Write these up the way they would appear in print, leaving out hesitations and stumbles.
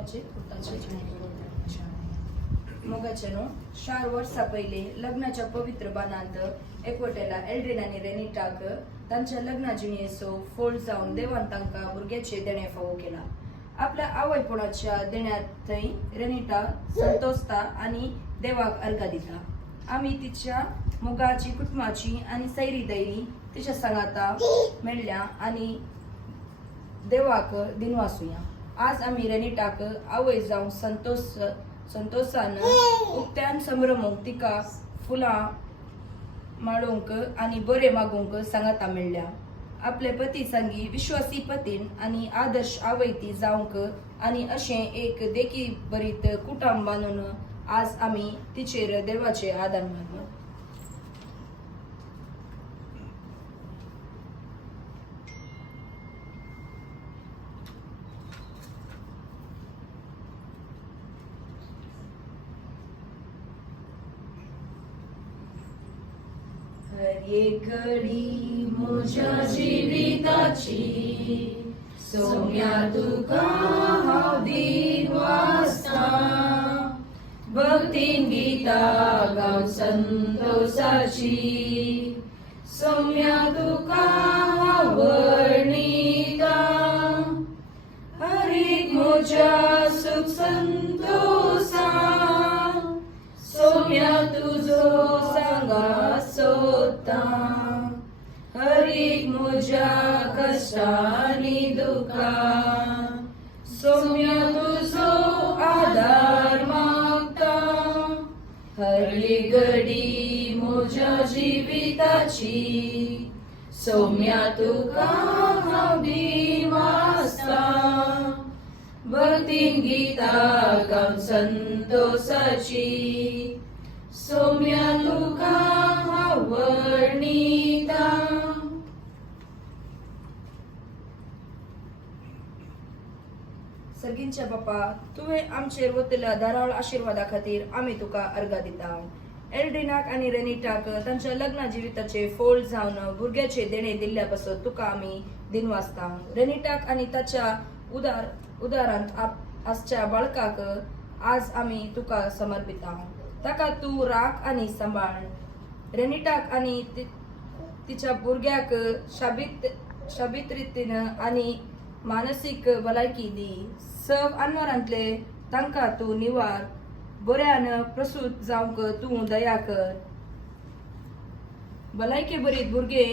बापाचे पुताचे मोगाचेनो 4 वर्सां पयलीं लग्नाच्या पवित्र बांदांत एकवटेला एल्ड्रीन आनी रेनिटाक तांच्या लग्ना जिणेचो फोल्ड जावन देवान तांकां भुरग्याचे देणे फावो केला. आपल्या आवयपणाच्या देण्यात थंय रेनिटा संतोषता आनी देवाक अर्घ दिता. आमी तिच्या मोगाची कुटुंबाची आनी सैरी दैरी तिच्या सांगाता मेळ्ळ्या आनी देवाक दिनवासुया. आज आमी रेनिटाक आवय जावन संतोषान उक्त्यान संभ्रमूंक तिका फुलां माळोवंक आनी बरे मागूंक सांगाता मेळ्ळ्या. आपले पती सांगी विश्वासी पतीन आनी आदर्श आवयती जावंक आनी अशें एक देखी बरीत कुटुंब बांदून आज आमी तिचेर देवाचे आदार मानया. हर एक घडी म्हज्या जिविताची सौम्या तुका हांव दिनवासता. भक्तीन गितां गावन संतोषाची सौम्या तुका हांव वर्णिता. हर एक म्हज्या सुख संतोषा सौम्या तुजो सांगा सोदता. हर एक म्हज्या कश्टांनी दुखा सौम्या तुजो आदार मागता. हर एक घडी म्हज्या जिविताची सौम्या तुका हांव दिनवासता. भक्तीन गितां गावन संतोषाची सौम्या तुका हांव वर्णिता. सर्गींच्या बापा, तुवें आमचेर वतल्या धाराळ आशिर्वादा खातीर आमी तुका अर्घ दिता. एल्ड्रीनाक आनी रेनिटाक तांच्या लग्ना जिविताचे फोल्ड जावन भुरग्याचे देणे दिल्ल्या पासत तुका आमी दिनवासता. रेनिटाक आनी ताच्या उदारांत आसच्या बाळकाक आज आमी तुका समर्पिता. ताका तूं राख आनी सांबाळ. रेनिटाक आनी तिच्या भुरग्याक शाबीत रितीन आनी मानसीक भलायकी दी. सव आनवरांतले तांकां तूं निवार. बऱ्यान प्रसूत जावंक तूं दया कर. भलायके बरीत भुरगे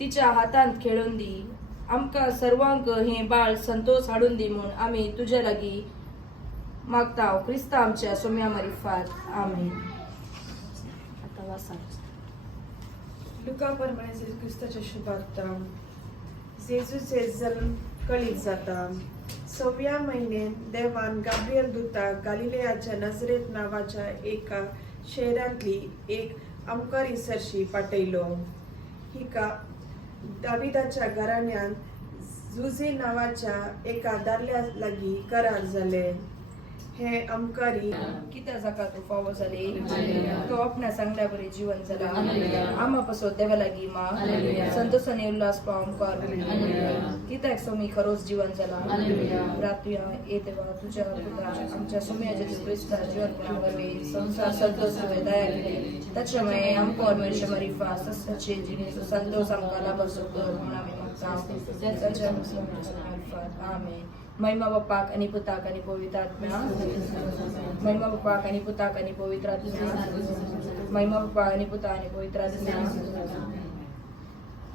तिच्या हातांत खेळून दी. आमकां सर्वांक हें बाळ संतोष हाडून दी म्हूण आमी तुजे लागीं मागता. क्रिस्ता आमच्या सोम्या मारिफात. आमेन. आता वाचा. लुका प्रमाणे क्रिस्ताच्या शुभार्था. जेजूचे जल्म कळीत जाता. 6व्या म्हयन्यात देवान गाब्रिएल दुताक गालिलेयाच्या नजरेत नावाच्या एका शहरांतली एक आमकारी सरशी पाठयलो. हिका दाविदाच्या घराण्यांत जुझे नावाच्या एका दादल्या लागीं करार जाले. हे आमकारी कित्या जाका तूं फावो जाली. तो आपणा सांगल्या बरे जीवन जाला. आमा पासत देवा लागीं माग. संतोषाने उल्हास पाव आमकां कित्याक सोमी खरोच जीवन जाला. प्रार्थया ए देवा तुझ्या पुत्रा आमच्या सोम्या जेजू क्रिस्ता जीवन वरवे संसार संतोष तुवें दया केली. ताचे मुळे आमकां मेळचे मारिफा सस्याचे जिणेचो संतोष आमकां लाभसो कर म्हूण आमी मागता. ताच्या मारिफात. आमेन. महिमा बापाक आनी पुताक आनी पवित्र आत्म्या. महिमा बापाक आनी पुताक आनी पवित्र आत्म्या. महिमा बापाक आनी पुता आनी पवित्र आत्म्या.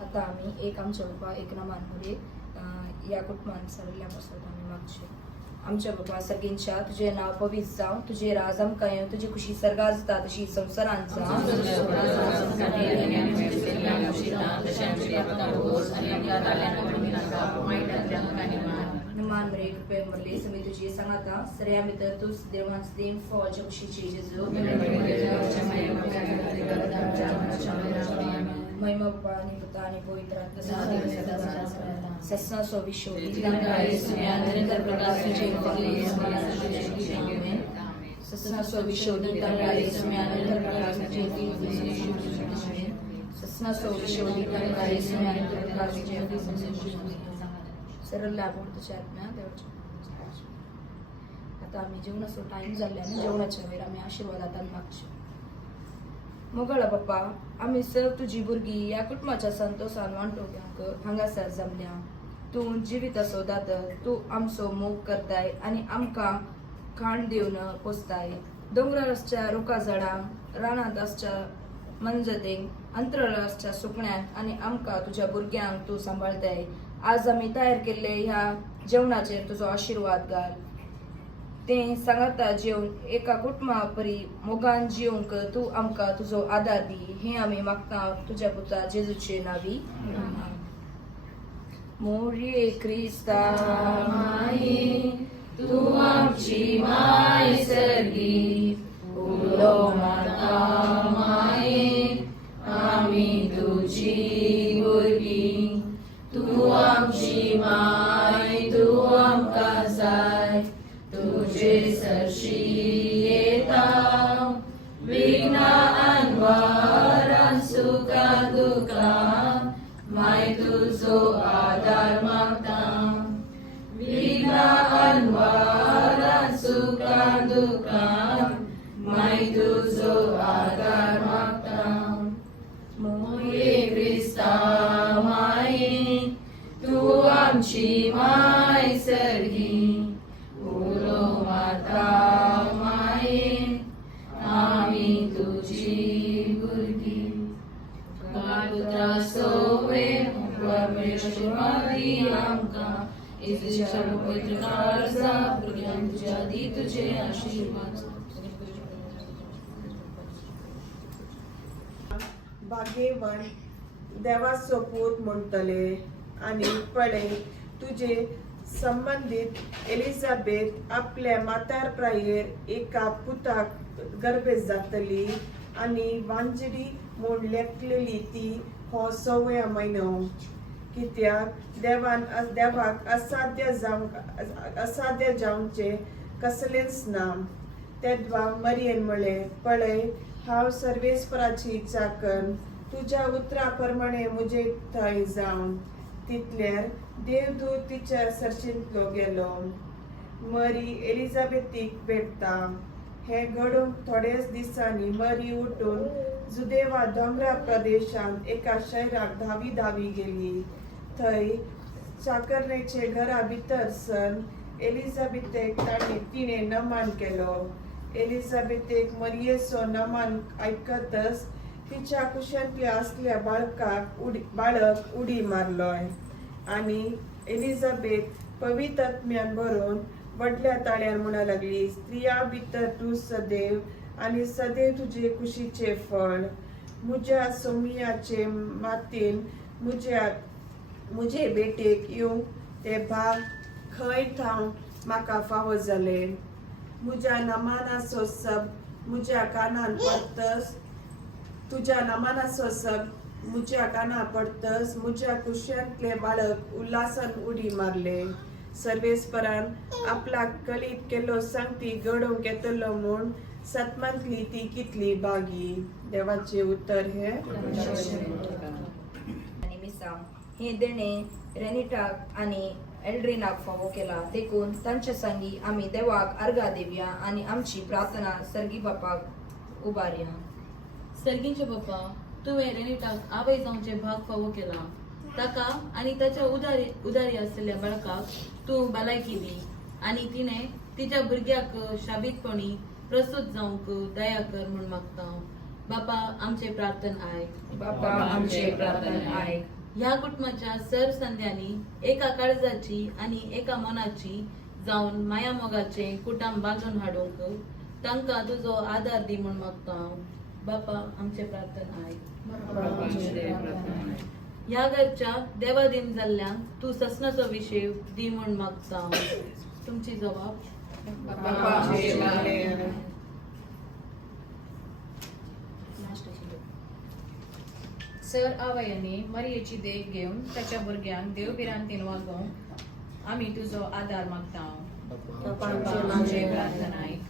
आता आमी एक आमच्या बापा एक नामान मध्ये या कुटुंबान सरल्या पासत आमी मागचे. आमच्या बापा सर्गींच्या तुझे नाव पवित्र जावं. तुझे राज आमकां येवं. तुजी खुशी सर्गार जाता तशी संवसारांत जावं. निमान बरे कृपे मरले समी तुझी सांगाता सरे आमी तर तूच देवांच देव फॉलच्या खुशीची जेजू. महिमा बापा आनी पुता आनी पवित्र आत्म्या. सस्ना सो विश्वोदी सस्ना सो विश्वोदी सस्ना सो विश्वोदी सरळ लाभून तुझ्या आत्म्या देवाच्या आता आम्ही जेवणाचो टाइम जाल्ले आनी जेवणाच्या वेळेर आमी आशिर्वादांत मागचे मोगळा बाप्पा आमी सर्व तुजी भुरगीं ह्या कुटुंबाच्या संतोषान वांटो घेवंक हांगासर जमल्या तूं जिवीत असो दादर तूं आमचो मोग करताय आनी आमकां खाण दिवन पोसताय दोंगरार असच्या रुखा झाडांक रानांत असच्या मनजतेक अंतराळ असच्या सुकण्यांक आनी आमकां तुज्या भुरग्यांक तूं सांबाळताय आज आमी तयार केल्ले ह्या जेवणाचेर तुजो आशिर्वाद घाल ते सांगाता जेवन एका कुटुंबा परी मोगान जिवंक तूं आमकां तुजो आदार दी हें आमी मागता तुज्या पुता जेजूचे नावी मोरये क्रिस्ता माये तूं आमची माय सर्गी उलो माता माये आमी तुजी भुरगीं तूं आमची माय तूं आमकां जाय तुजे सरशी येता विघ्ना आनवारान सुखा दुखां माय तुजो आदार मागता विघ्ना आनवारान सुखा दुखां माय तुजो आदार मागता मोरये क्रिस्ता माये तूं आमची माय सर्गी उलो माता माये आमी तुजी भुरगीं पुत्रा सोवे परमेश्वरी आमकां इजच्या पवित्र काळजा भुरग्यांक तुज्या दी तुजे आशिर्वाद भाग्यवान देवाचो पूत म्हणटले आनी पळय तुजे संबंधीत एलिझाबेथ आपल्या मातारप्रायेर एका पुताक गर्भेस जातली आनी वांजडी म्हूण लेखलेली ती हो 6व्या म्हयनो कित्याक देवाक असाध्य जावंचे कसलेंच ना तेद्वा मरियेन म्हळें पळय हांव सर्वेस्पराची चाकर तुज्या उतरा प्रमाणे मुजे थंय जावन तितल्यार देवदूत तिच्या सरशींतलो गेलो मरी एलिझाबेथीक भेटता हे घडून थोडेच दिसांनी मरी उठून जुदेवा दोंगरा प्रदेशांत एका शहराक धावी गेली थंय चाकरणेचे घरा भितर सन एलिझाबेथेक तिणे नमन केलो एलिझाबेथेक मरियेचो नमन आयकतच तिच्या कुशेंतल्या असल्या बाळक उडी मारलोय आनी एलिझाबेथ पवित्र आत्म्यान भरून व्हडल्या ताळ्यान म्हणा लागली स्त्रिया भितर तूं सदैव आनी सदैव तुजे कुशीचे फळ मुज्या सोमियाचे मातीन मुजे बेटेक येवंक ते भाग खंय थांव म्हाका फावो जाले मुज्या नमानाचो सब मुज्या कानान पडतस तुज्या नमानाचो सब मुज्या काना पडतस मुज्या कुशेंतले बाळक उल्हासान उडी मारले सर्वेस्परान आपला कलीत केलो सांगती घडोवंक येतलो म्हूण सतमांतली ती कितली बागी देवाचे उत्तर हे आणि मिसाम हे देणे रेनिटाक आणि एल्ड्रिनाक फावो केला देखून तांच्या सांगी आमी देवाक अर्घा देवया आणि आमची प्रार्थना सर्गी बापाक उबारया सर्गींचे बाप्पा तुवें रेनिटाक आवय जावचे भाग फावो केला ताका आनी ताच्या उदारी आसलेल्या बाळकाक तूं भलायकी दी आनी तिणें तिच्या भुरग्याक शाबीतपणी प्रसूत जावंक दया कर म्हूण मागता बापा आमचे प्रार्थन आयक बापा आमचे प्रार्थना आयक ह्या कुटुंबाच्या सर्व संध्यांनी एका काळजाची आणि एका मनाची जावन माया मोगाचे कुटुंब बांधून हाडूंक तांकां तुजो आदार दी म्हूण मागता बापा आमचे प्रार्थना आयक ह्या घरच्या देवादिन जाल्ल्यांक तूं ससनाचो विशय दी म्हूण मागता तुमची जबाब सर आवयाने मरियेची देख घेवन ताच्या भुरग्यांक देवबिरांतीन वागोवंक आमी तुजो आदार मागता आमचे प्रार्थना आयक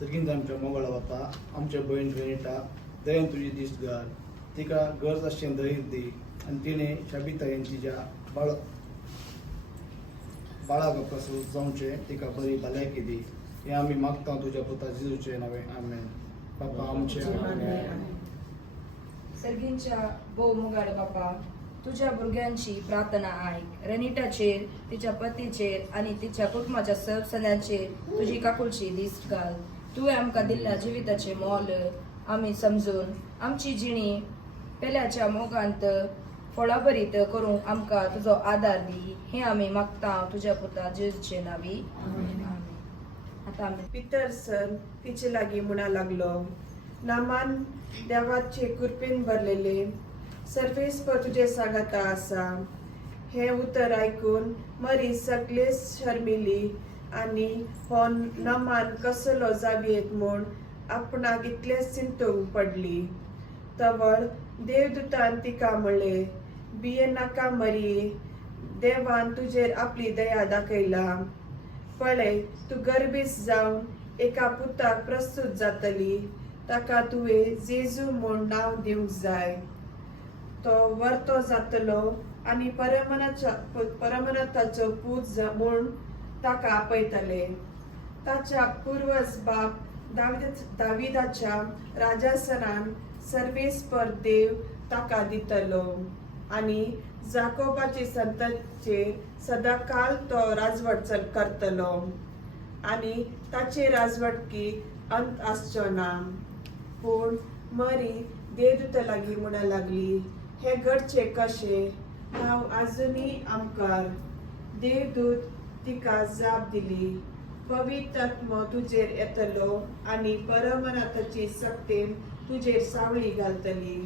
सर्गींत आमच्या मोगळा बापा आमच्या भयण रेनिटा दयान तुजी दिश्ट घाल तिका गरज आसचें धैर्य दी आनी तिणें शाबितायेन तिच्या बाळाक प्रसूत जावचे तिका बरी भलायकी दी हे आम्ही मागता तुझ्या पुता जेजूचे नावे आमेन. बापा आमचे सर्गींच्या भोव मुगाड बापा, तुझ्या भुरग्यांची प्रार्थना ऐक. रेनिटाचेर, तिच्या पतीचेर आणि तिच्या कुटुंबाच्या सदस्यांचेर तुझी काकुलची दिश्ट घाल. तुवें आमकां दिल्ल्या जिविताचे मोल आमी समजून आमची जिणी पेल्याच्या मोगांत फळां भरीत करूंक आमकां तुजो आदार दी. हे आमी मागता तुझ्या पुता जेजूचे नावी आमेन. आता आमी पितरसन तिचे लागीं म्हणा लागलो, नामान देवाचे कृपेन भरलेले सर्वेस्पर तुझे सांगाता आसा. हे उतर आयकून मरी सगळे शर्मिली आणि हो नामान कसलो जावेत म्हूण आपणाक इतले चिंतूंक पडली. तवळ देवदूतान तिका म्हणले, भिये नाका मरी, देवान तुजेर आपली दया दाखयला. पळय, तू गर्भीस जावन एका पुताक प्रस्तुत जातली. ताका तुवें जेजू म्हूण नांव दिवंक जाय. तो वर्तो जातलो आनी परमनाथाचो पूत म्हूण ताका आपयतले. ताच्या पुर्वज बाप दाविदाच्या राजासनान सर्वेस्पर देव ताका दितलो आनी जाकोबाचे संततीचेर सदांकाळ तो राजवट करतलो आनी ताचे राजवटकी अंत आसचो ना. पूण मरी देवदूता लागीं म्हणा लागली, हे घडचे कशे? हांव आजुनी आमकार. देवदूत तिका जाप दिली, पवित्र आत्मो तुजेर येतलो आनी परमनाथाची सक्तीन तुजेर सावळी घालतली.